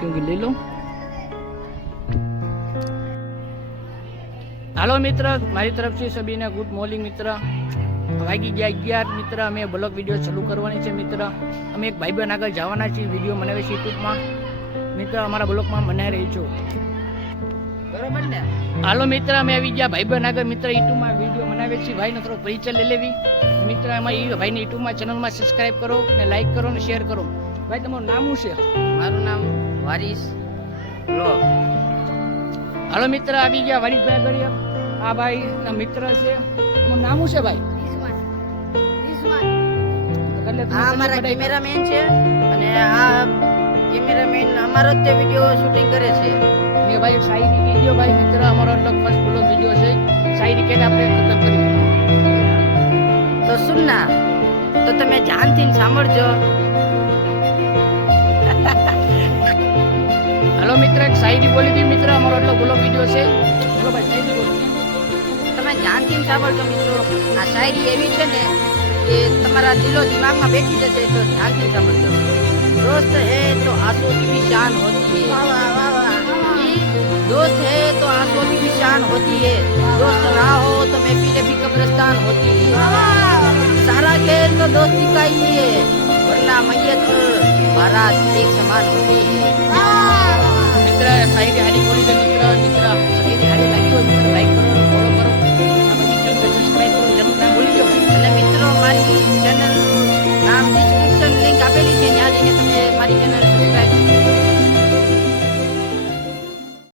क्योंकि ले लो। हेलो मित्र, मारी तरफ से सभी ने गुड मॉर्निंग मित्र। वागी गया 11 मित्र, अमे ब्लॉग विडियो चालू करवानी छे मित्र। अमे एक भाई बहन आगळ जवाना छे, विडियो बनावे छे यूट्यूब में मित्र। अमारा ब्लॉग में बनाई रही छो बराबर ने। हालो मित्र, अमे આવી ગયા ભાઈ બહેન આગળ મિત્ર यूट्यूब में विडियो बनावे छे। भाई ने थोड़ो परिचय ले लेवी मित्र। एमां ई भाई ने यूट्यूब में चैनल में सब्सक्राइब करो ने लाइक करो ने शेयर करो। भाई तमाરું नाम શું છે? મારું નામ વારીસ બ્લોગ। હાલો મિત્ર, આવી ગયા વારીસભાઈ આગળ। આ ભાઈ ના મિત્ર છે। તમારું નામ શું છે ભાઈ? આ અમારા કેમેરામેન છે અને આ કેમેરામેન અમારો જ વિડિયો શૂટિંગ કરે છે। ને ભાઈ શાયરી વિડિયો ભાઈ મિત્ર અમારો અલગ ફર્સ્ટ બ્લોગ વિડિયો છે। શાયરી કે આપણે ખતમ કર્યું તો સુનના તો તમે ધ્યાનથી સાંભળજો। હાલો મિત્ર, એક શાયરી બોલી દી મિત્ર, અમારો એટલો બ્લોગ વિડિયો છે। બોલો ભાઈ શાયરી બોલો। તમે ધ્યાનથી સાંભળજો મિત્રો। આ શાયરી એવી છે ને કે તમારા દિલો દિમાગમાં બેઠી જશે, તો ધ્યાનથી સાંભળજો। दोस्त है तो आंसू की भी शान होती है। दोस्त है तो आंसू की भी शान होती है। दोस्त ना हो तो महफिलें भी कब्रिस्तान होती है। सारा खेल तो दोस्ती का ही है, वरना मैयत और बारात एक समान होती है। મિત્ર શાયરી હારી બોલી છે મિત્ર। મિત્ર